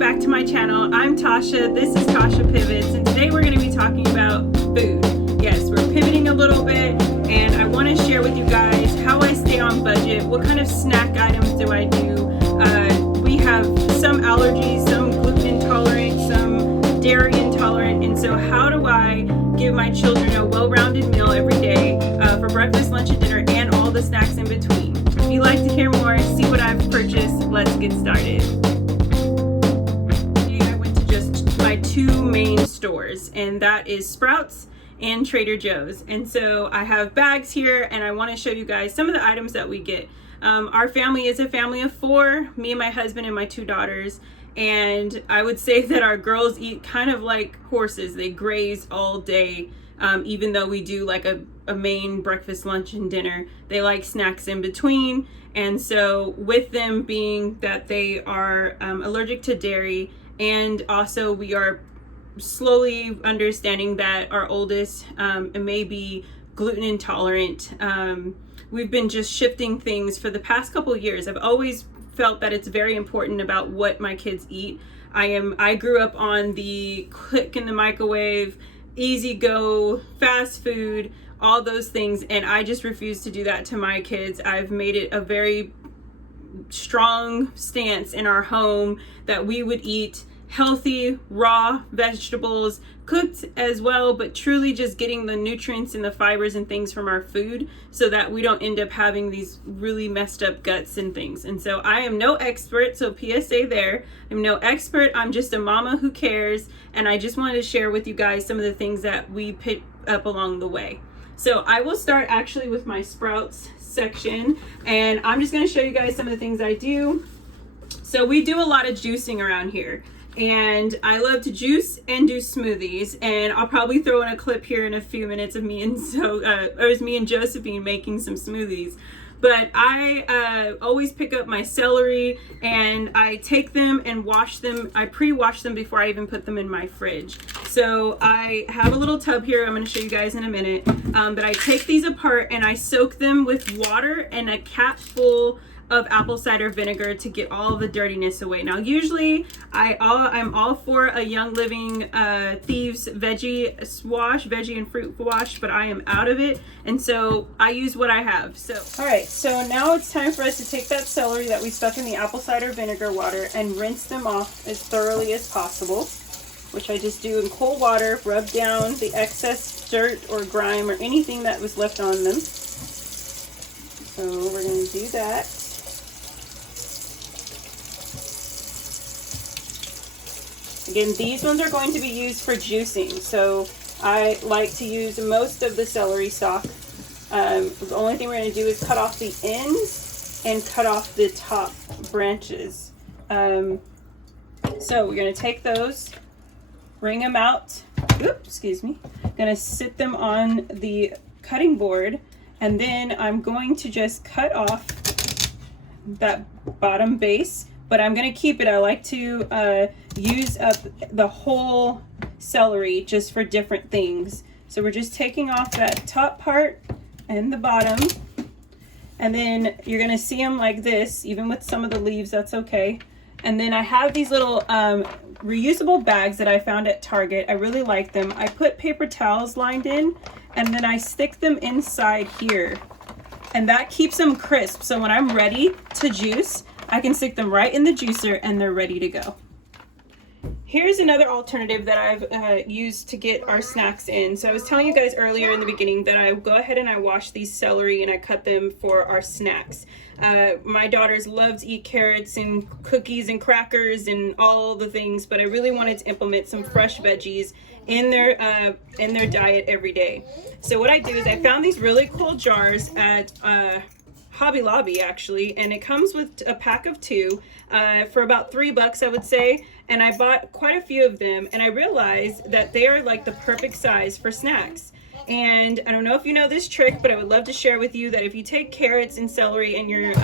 back to my channel. I'm Tasha, this is Tasha Pivots, and today we're going to be talking about food. Yes, we're pivoting a little bit, and I want to share with you guys how I stay on budget, what kind of snack items do I do. We have some allergies, some gluten intolerant, some dairy intolerant, and so how do I give my children a well-rounded meal every day for breakfast, lunch, and dinner, and all the snacks in between. If you'd like to hear more, see what I've purchased, let's get started. I went to just my two main stores, and that is Sprouts and Trader Joe's. And so I have bags here, and I want to show you guys some of the items that we get. Our family is a family of four, me and my husband and my two daughters. And I would say that our girls eat kind of like horses. They graze all day. Even though we do like a main breakfast, lunch, and dinner, they like snacks in between. And so with them being that they are allergic to dairy, and also we are slowly understanding that our oldest may be gluten intolerant, we've been just shifting things for the past couple of years. I've always felt that it's very important about what my kids eat. I grew up on the quick in the microwave, easy go, fast food, all those things, and I just refuse to do that to my kids. I've made it a very strong stance in our home that we would eat healthy, raw vegetables, cooked as well, but truly just getting the nutrients and the fibers and things from our food so that we don't end up having these really messed up guts and things. And so I am no expert, so PSA there. I'm no expert, I'm just a mama who cares, and I just wanted to share with you guys some of the things that we picked up along the way. So I will start actually with my Sprouts section, and I'm just going to show you guys some of the things I do. So we do a lot of juicing around here, and I love to juice and do smoothies, and I'll probably throw in a clip here in a few minutes of me and Josephine making some smoothies. But I always pick up my celery, and I take them and wash them. I pre-wash them before I even put them in my fridge. So I have a little tub here I'm going to show you guys in a minute, but I take these apart and I soak them with water and a cap full of apple cider vinegar to get all of the dirtiness away. Now usually I'm all for a Young Living Thieves veggie and fruit wash, but I am out of it, and so I use what I have. So all right, so now it's time for us to take that celery that we stuck in the apple cider vinegar water and rinse them off as thoroughly as possible, which I just do in cold water. Rub down the excess dirt or grime or anything that was left on them. So we're going to do that. Again, these ones are going to be used for juicing, so I like to use most of the celery stalk. The only thing we're going to do is cut off the ends and cut off the top branches. So we're going to take those, wring them out. Oops, excuse me. Going to sit them on the cutting board, and then I'm going to just cut off that bottom base. But I'm going to keep it. I like to use up the whole celery just for different things. So we're just taking off that top part and the bottom. And then you're going to see them like this, even with some of the leaves, that's okay. And then I have these little reusable bags that I found at Target. I really like them. I put paper towels lined in, and then I stick them inside here. And that keeps them crisp. So when I'm ready to juice, I can stick them right in the juicer and they're ready to go. Here's another alternative that I've used to get our snacks in. So I was telling you guys earlier in the beginning that I go ahead and I wash these celery and I cut them for our snacks. My daughters love to eat carrots and cookies and crackers and all the things, but I really wanted to implement some fresh veggies in their diet every day. So what I do is I found these really cool jars at Hobby Lobby actually, and it comes with a pack of 2 for about $3 I would say, and I bought quite a few of them, and I realized that they are like the perfect size for snacks. And I don't know if you know this trick, but I would love to share with you that if you take carrots and celery and you're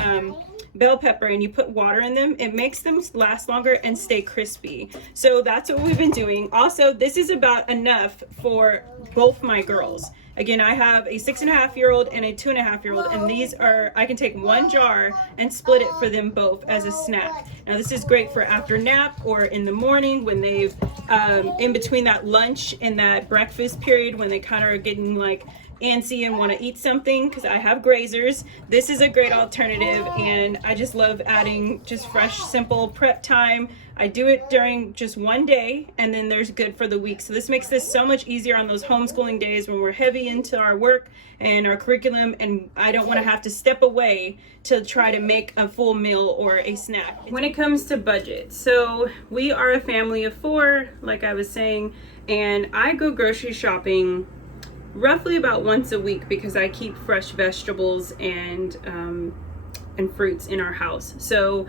bell pepper and you put water in them, it makes them last longer and stay crispy. So that's what we've been doing. Also, this is about enough for both my girls. Again, I have a 6.5-year-old and a 2.5-year-old, and these are, I can take one jar and split it for them both as a snack. Now this is great for after nap or in the morning when they've, in between that lunch and that breakfast period when they kind of are getting like antsy and want to eat something, because I have grazers. This is a great alternative, and I just love adding just fresh, simple prep time. I do it during just one day, and then there's good for the week. So this makes this so much easier on those homeschooling days when we're heavy into our work and our curriculum, and I don't want to have to step away to try to make a full meal or a snack. When it comes to budget, so we are a family of 4, like I was saying, and I go grocery shopping roughly about once a week because I keep fresh vegetables and fruits in our house. So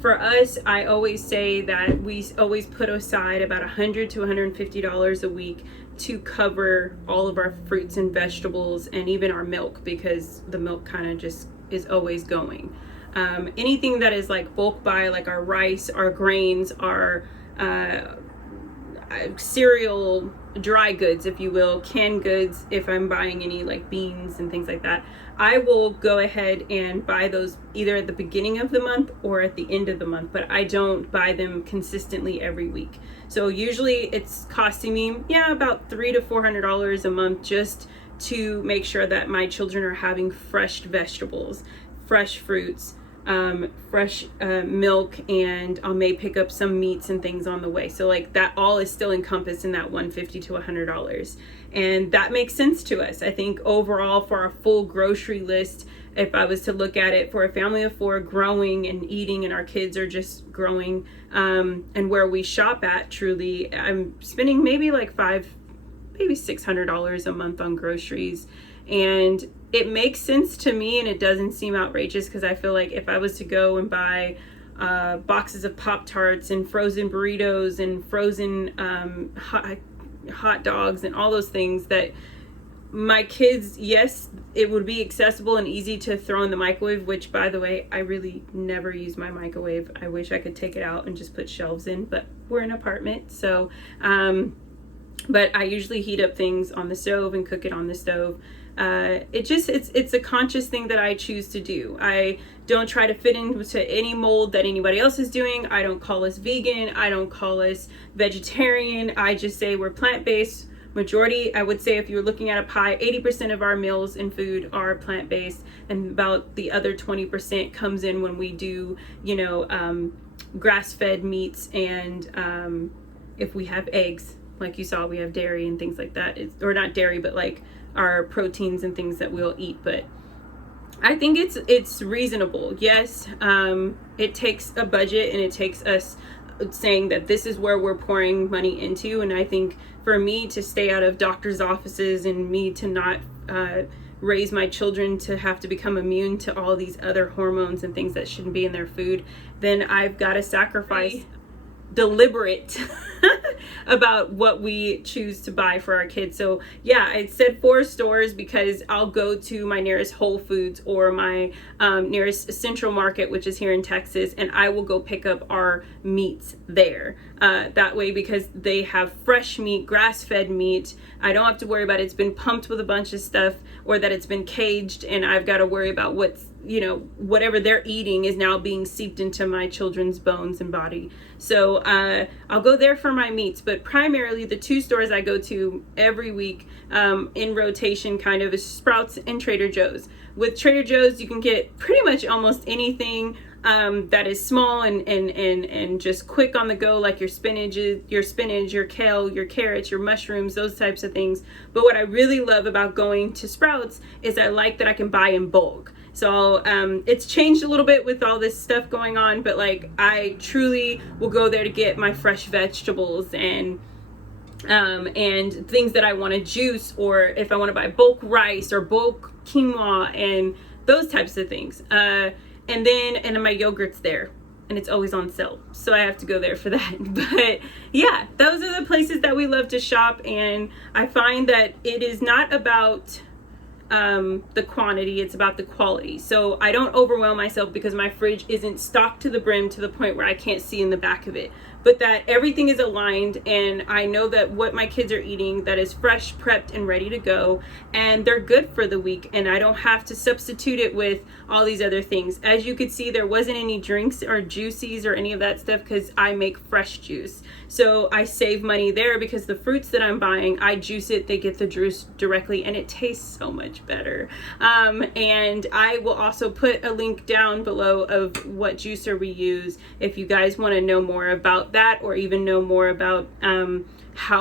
for us, I always say that we always put aside about $100 to $150 a week to cover all of our fruits and vegetables and even our milk, because the milk kind of just is always going. Anything that is like bulk buy, like our rice, our grains, our cereal, dry goods, if you will, canned goods, if I'm buying any like beans and things like that, I will go ahead and buy those either at the beginning of the month or at the end of the month, but I don't buy them consistently every week. So usually it's costing me, about $300 to $400 a month just to make sure that my children are having fresh vegetables, fresh fruits, fresh milk, and I may pick up some meats and things on the way. So like that all is still encompassed in that $150 to $100. And that makes sense to us. I think overall for our full grocery list, if I was to look at it for a family of 4 growing and eating, and our kids are just growing, and where we shop at, truly, I'm spending maybe like maybe $600 a month on groceries. And it makes sense to me, and it doesn't seem outrageous, because I feel like if I was to go and buy boxes of Pop-Tarts and frozen burritos and frozen hot dogs and all those things that my kids, yes, it would be accessible and easy to throw in the microwave, which, by the way, I really never use my microwave. I wish I could take it out and just put shelves in, but we're an apartment, so but I usually heat up things on the stove and cook it on the stove. It's a conscious thing that I choose to do. I don't try to fit into any mold that anybody else is doing. I don't call us vegan. I don't call us vegetarian. I just say we're plant-based. Majority, I would say, if you're looking at a pie, 80% of our meals and food are plant-based, and about the other 20% comes in when we do, grass-fed meats, and if we have eggs, like you saw, we have dairy and things like that. Or not dairy, but like our proteins and things that we'll eat. But I think it's reasonable. Yes, it takes a budget, and it takes us saying that this is where we're pouring money into. And I think for me to stay out of doctors' offices, and me to not raise my children to have to become immune to all these other hormones and things that shouldn't be in their food, then I've got to sacrifice deliberate about what we choose to buy for our kids. So yeah, I said 4 stores because I'll go to my nearest Whole Foods or my nearest Central Market, which is here in Texas, and I will go pick up our meats there. That way, because they have fresh meat, grass-fed meat, I don't have to worry about it's been pumped with a bunch of stuff, or that it's been caged and I've got to worry about whatever they're eating is now being seeped into my children's bones and body. So I'll go there for my meats, but primarily the 2 stores I go to every week in rotation kind of is Sprouts and Trader Joe's. With Trader Joe's, you can get pretty much almost anything that is small and just quick on the go, like your spinach, your kale, your carrots, your mushrooms, those types of things. But what I really love about going to Sprouts is I like that I can buy in bulk. So it's changed a little bit with all this stuff going on, but like I truly will go there to get my fresh vegetables and things that I want to juice, or if I want to buy bulk rice or bulk quinoa and those types of things. And then my yogurt's there, and it's always on sale, so I have to go there for that. But yeah, those are the places that we love to shop, and I find that it is not about the quantity, it's about the quality. So I don't overwhelm myself because my fridge isn't stocked to the brim to the point where I can't see in the back of it, but that everything is aligned and I know that what my kids are eating that is fresh, prepped, and ready to go, and they're good for the week, and I don't have to substitute it with all these other things. As you could see, there wasn't any drinks or juices or any of that stuff because I make fresh juice. So I save money there because the fruits that I'm buying, I juice it, they get the juice directly, and it tastes so much better. And I will also put a link down below of what juicer we use if you guys want to know more about that, or even know more about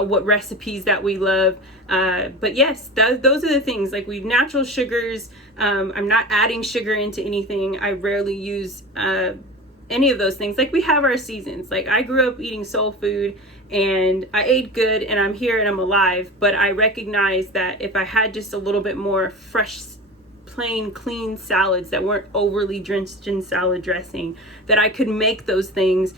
what recipes that we love. But yes, those are the things. Like, we natural sugars. I'm not adding sugar into anything. I rarely use any of those things. Like, we have our seasons. Like, I grew up eating soul food and I ate good and I'm here and I'm alive, but I recognize that if I had just a little bit more fresh, plain, clean salads that weren't overly drenched in salad dressing, that I could make those things,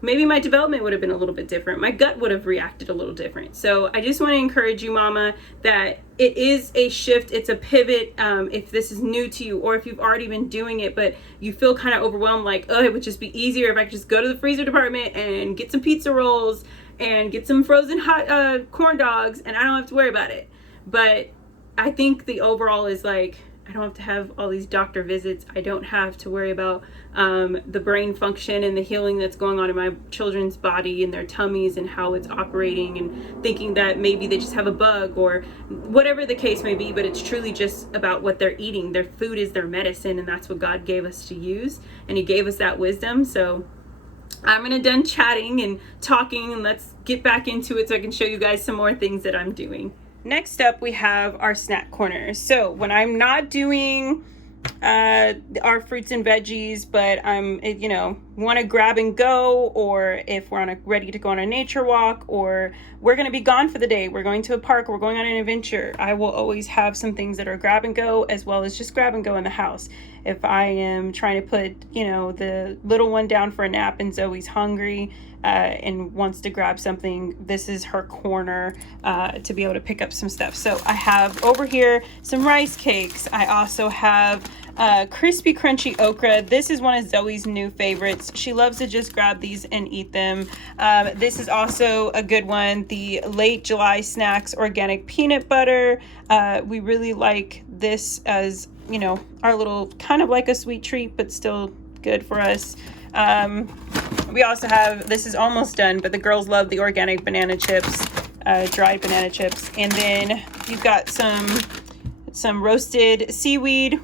maybe my development would have been a little bit different. My gut would have reacted a little different. So I just want to encourage you, mama, that it is a shift. It's a pivot. If this is new to you, or if you've already been doing it, but you feel kind of overwhelmed, like, oh, it would just be easier if I could just go to the freezer department and get some pizza rolls and get some frozen hot corn dogs and I don't have to worry about it. But I think the overall is like, I don't have to have all these doctor visits. I don't have to worry about the brain function and the healing that's going on in my children's body and their tummies and how it's operating, and thinking that maybe they just have a bug or whatever the case may be. But it's truly just about what they're eating. Their food is their medicine, and that's what God gave us to use, and He gave us that wisdom. So I'm gonna done chatting and talking, and let's get back into it so I can show you guys some more things that I'm doing. Next up, we have our snack corner. So when I'm not doing our fruits and veggies, but I'm, want to grab and go, or if we're ready to go on a nature walk, or we're going to be gone for the day, we're going to a park, we're going on an adventure, I will always have some things that are grab and go, as well as just grab and go in the house. If I am trying to put, the little one down for a nap and Zoe's hungry and wants to grab something, this is her corner to be able to pick up some stuff. So I have over here some rice cakes. I also have crispy crunchy okra. This is one of Zoe's new favorites. She loves to just grab these and eat them. This is also a good one, the late July snacks organic peanut butter. We really like this as, our little, kind of like a sweet treat, but still good for us. We also have, this is almost done, but the girls love the organic banana chips, dried banana chips. And then you've got some roasted seaweed.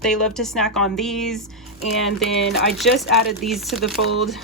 They love to snack on these. And then I just added these to the fold.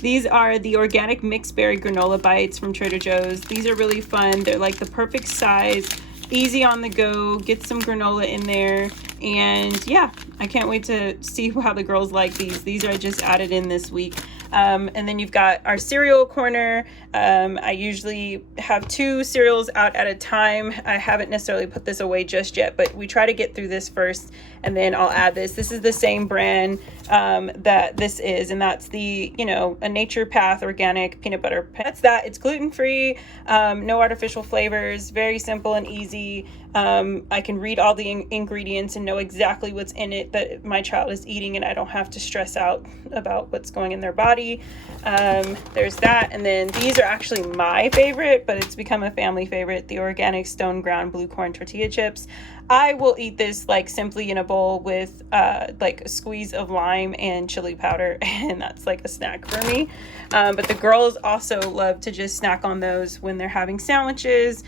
These are the organic mixed berry granola bites from Trader Joe's. These are really fun. They're like the perfect size, easy on the go, get some granola in there. And yeah, I can't wait to see how the girls like these. These are just added in this week. And then you've got our cereal corner. I usually have 2 cereals out at a time. I haven't necessarily put this away just yet, but we try to get through this first, and then I'll add this. This is the same brand that this is, and that's the, a Nature Path organic peanut butter. That's that. It's gluten-free, no artificial flavors, very simple and easy. I can read all the ingredients and know exactly what's in it that my child is eating, and I don't have to stress out about what's going in their body. There's that. And then these are actually my favorite, but it's become a family favorite, the organic stone ground blue corn tortilla chips. I will eat this like simply in a bowl with like a squeeze of lime and chili powder, and that's like a snack for me. But the girls also love to just snack on those when they're having sandwiches.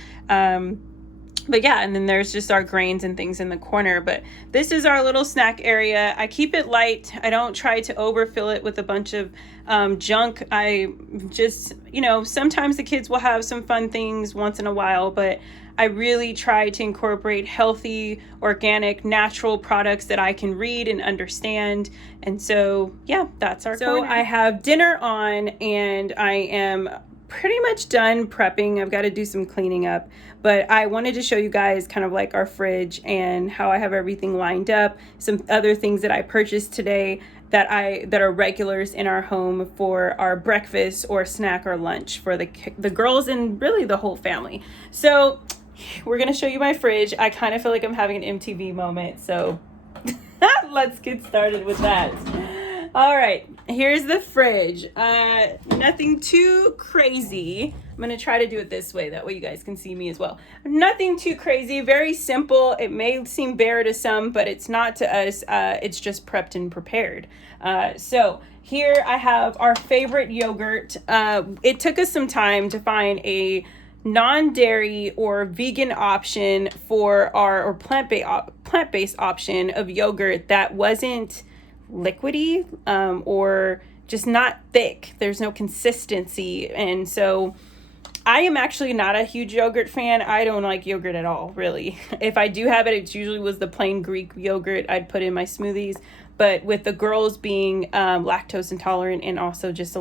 But yeah, and then there's just our grains and things in the corner. But this is our little snack area. I keep it light. I don't try to overfill it with a bunch of junk. I just, sometimes the kids will have some fun things once in a while, but I really try to incorporate healthy, organic, natural products that I can read and understand. And so, yeah, that's our corner. I have dinner on, and I am pretty much done prepping. I've got to do some cleaning up, but I wanted to show you guys kind of like our fridge and how I have everything lined up. Some other things that I purchased today that are regulars in our home for our breakfast or snack or lunch for the girls and really the whole family. So we're going to show you my fridge. I kind of feel like I'm having an MTV moment, so let's get started with that. All right, here's the fridge. Nothing too crazy. I'm going to try to do it this way. That way you guys can see me as well. Nothing too crazy. Very simple. It may seem bare to some, but it's not to us. It's just prepped and prepared. So here I have our favorite yogurt. It took us some time to find a non-dairy or vegan option for our plant-based option of yogurt that wasn't liquidy or just not thick. There's no consistency. And so I am actually not a huge yogurt fan. I don't like yogurt at all, really. If I do have it, it usually was the plain Greek yogurt I'd put in my smoothies. But with the girls being lactose intolerant and also just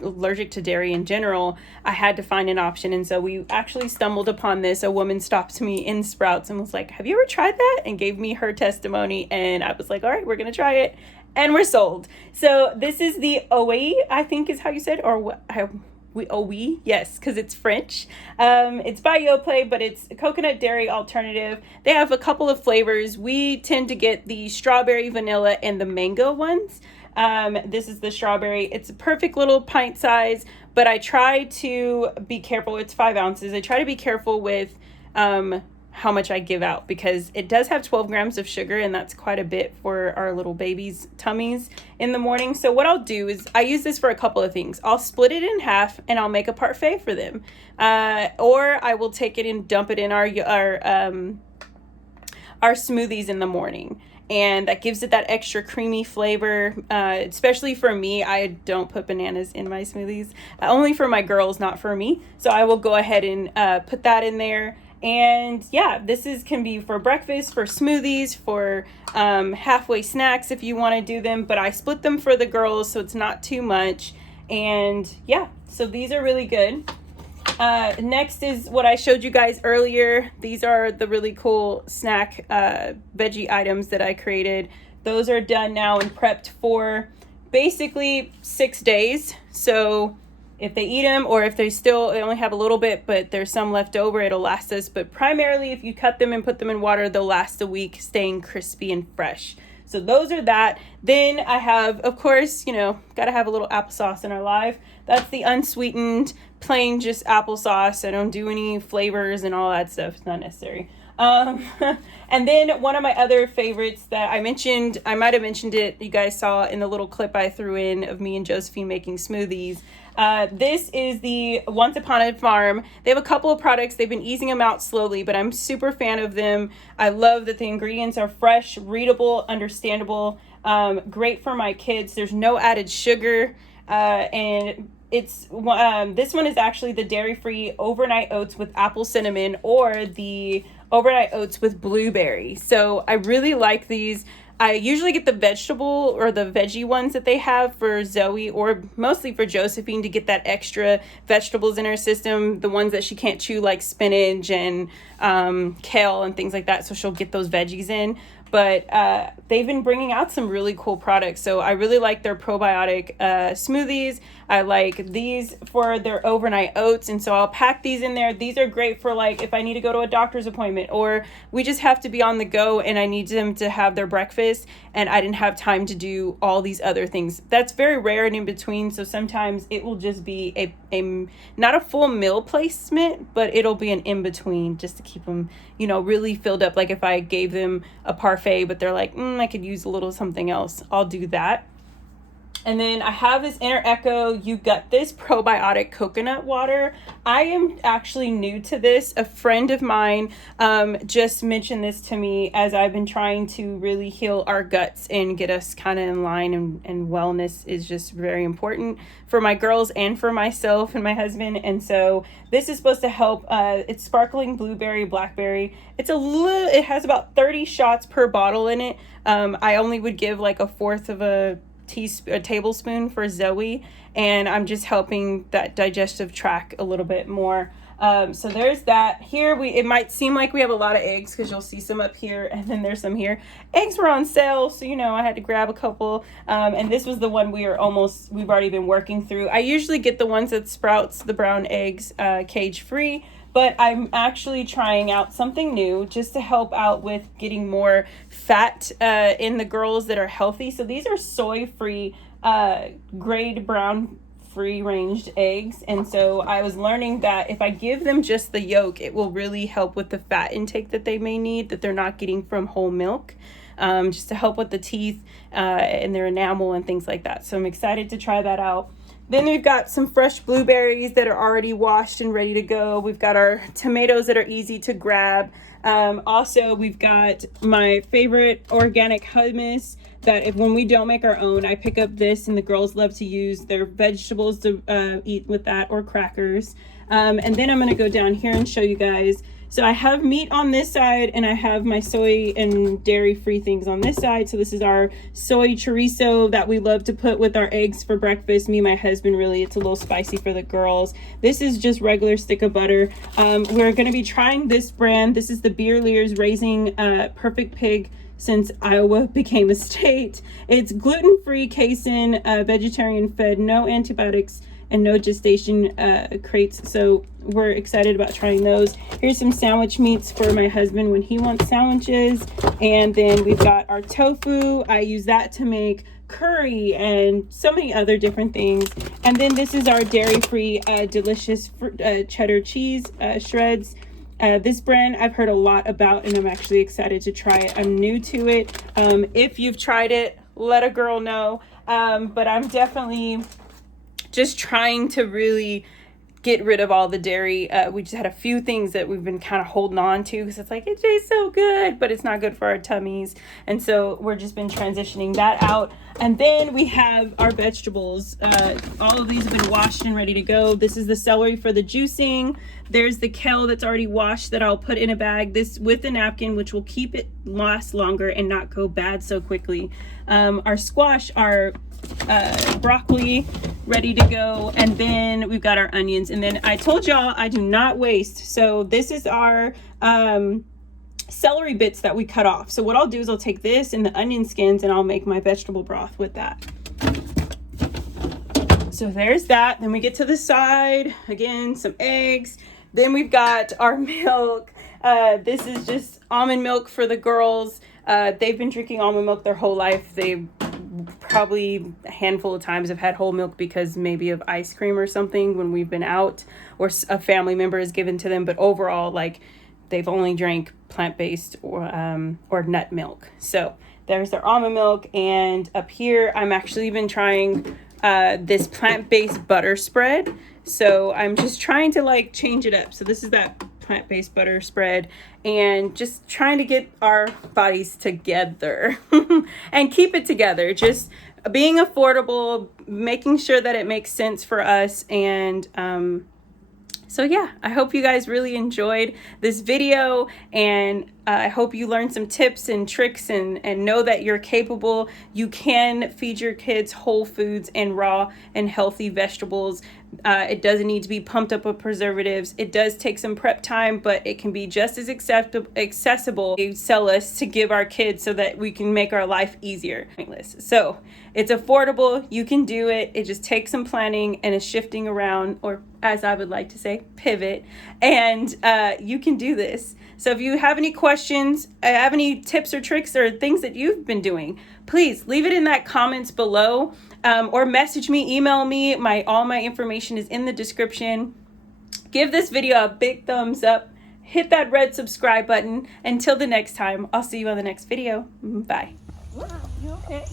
allergic to dairy in general, I had to find an option. And so we actually stumbled upon this. A woman stopped me in Sprouts and was like, have you ever tried that? And gave me her testimony. And I was like, all right, we're going to try it. And we're sold. So this is the Oe, I think is how you said, or what? Oe, yes, because it's French. It's by Yoplait, but it's a coconut dairy alternative. They have a couple of flavors. We tend to get the strawberry, vanilla, and the mango ones. This is the strawberry. It's a perfect little pint size, but I try to be careful. It's 5 ounces. I try to be careful with how much I give out because it does have 12 grams of sugar, and that's quite a bit for our little babies' tummies in the morning. So what I'll do is I use this for a couple of things. I'll split it in half and I'll make a parfait for them. Or I will take it and dump it in our smoothies in the morning. And that gives it that extra creamy flavor, especially for me. I don't put bananas in my smoothies, only for my girls, not for me. So I will go ahead and put that in there. And yeah, this can be for breakfast, for smoothies, for halfway snacks if you want to do them. But I split them for the girls so it's not too much. And yeah, so these are really good. Next is what I showed you guys earlier. These are the really cool snack veggie items that I created. Those are done now and prepped for basically 6 days. So if they eat them, or if they only have a little bit, but there's some left over, it'll last us. But primarily, if you cut them and put them in water, they'll last a week, staying crispy and fresh. So those are that. Then I have, of course, got to have a little applesauce in our life. That's the unsweetened, plain just applesauce. I don't do any flavors and all that stuff. It's not necessary. And then one of my other favorites that I might have mentioned it, you guys saw in the little clip I threw in of me and Josephine making smoothies. This is the Once Upon a Farm. They have a couple of products. They've been easing them out slowly, but I'm super fan of them. I love that the ingredients are fresh, readable, understandable, great for my kids. There's no added sugar, and this one is actually the dairy-free overnight oats with apple cinnamon, or the overnight oats with blueberry. So I really like these. I usually get the vegetable or the veggie ones that they have for Zoe, or mostly for Josephine, to get that extra vegetables in her system, the ones that she can't chew, like spinach and kale and things like that. So she'll get those veggies in. But they've been bringing out some really cool products. So I really like their probiotic smoothies. I like these for their overnight oats. And so I'll pack these in there. These are great for like if I need to go to a doctor's appointment, or we just have to be on the go and I need them to have their breakfast and I didn't have time to do all these other things. That's very rare and in between. So sometimes it will just be a not a full meal placement, but it'll be an in between just to keep them, really filled up. Like if I gave them a parfait, but they're like, I could use a little something else, I'll do that. And then I have this Inner Echo You Got This probiotic coconut water. I am actually new to this. A friend of mine just mentioned this to me as I've been trying to really heal our guts and get us kind of in line, and wellness is just very important for my girls and for myself and my husband. And so this is supposed to help. It's sparkling blueberry, blackberry. It has about 30 shots per bottle in it. I only would give like a fourth of a tablespoon for Zoe, and I'm just helping that digestive tract a little bit more. So there's that. Here it might seem like we have a lot of eggs because you'll see some up here and then there's some here. Eggs were on sale, so I had to grab a couple. And this was the one we've already been working through. I usually get the ones that Sprouts, the brown eggs, cage free. But I'm actually trying out something new just to help out with getting more fat in the girls that are healthy. So these are soy-free, grade brown free-ranged eggs. And so I was learning that if I give them just the yolk, it will really help with the fat intake that they may need, that they're not getting from whole milk, just to help with the teeth and their enamel and things like that. So I'm excited to try that out. Then we've got some fresh blueberries that are already washed and ready to go. We've got our tomatoes that are easy to grab. Also, we've got my favorite organic hummus that when we don't make our own, I pick up this and the girls love to use their vegetables to eat with that, or crackers. And then I'm going to go down here and show you guys. So I have meat on this side and I have my soy and dairy free things on this side. So this is our soy chorizo that we love to put with our eggs for breakfast. Me and my husband, really, it's a little spicy for the girls. This is just regular stick of butter. We're going to be trying this brand. This is the Beerleers Raising Perfect Pig since Iowa became a state. It's gluten-free, casein, vegetarian fed, no antibiotics, and no gestation crates. So we're excited about trying those. Here's some sandwich meats for my husband when he wants sandwiches. And then we've got our tofu. I use that to make curry and so many other different things. And then this is our dairy-free delicious cheddar cheese shreds. This brand I've heard a lot about and I'm actually excited to try it. I'm new to it. If you've tried it, let a girl know. But I'm definitely just trying to really get rid of all the dairy. We just had a few things that we've been kind of holding on to because it's like, it tastes so good, but it's not good for our tummies. And so we're just been transitioning that out. And then we have our vegetables. All of these have been washed and ready to go. This is the celery for the juicing. There's the kale that's already washed that I'll put in a bag, this with a napkin, which will keep it last longer and not go bad so quickly. Our squash, our broccoli ready to go, and then we've got our onions. And then I told y'all I do not waste, so this is our celery bits that we cut off. So what I'll do is I'll take this and the onion skins and I'll make my vegetable broth with that. So there's that. Then we get to the side again, some eggs. Then we've got our milk. This is just almond milk for the girls. They've been drinking almond milk their whole life. They probably a handful of times have had whole milk because maybe of ice cream or something when we've been out, or a family member has given to them. But overall, like, they've only drank plant-based or nut milk. So there's their almond milk. And up here, I'm actually been trying this plant-based butter spread. So I'm just trying to like change it up. So this is that plant-based butter spread, and just trying to get our bodies together and keep it together. Just being affordable, making sure that it makes sense for us. And so yeah, I hope you guys really enjoyed this video, and I hope you learned some tips and tricks and know that you're capable. You can feed your kids whole foods and raw and healthy vegetables. It doesn't need to be pumped up with preservatives. It does take some prep time, but it can be just as accessible. They sell us to give our kids so that we can make our life easier. So it's affordable. You can do it. It just takes some planning and a shifting around, or as I would like to say, pivot. And you can do this. So if you have any questions, have any tips or tricks or things that you've been doing, please leave it in that comments below, or message me, email me. All my information is in the description. Give this video a big thumbs up. Hit that red subscribe button. Until the next time, I'll see you on the next video. Bye. You okay?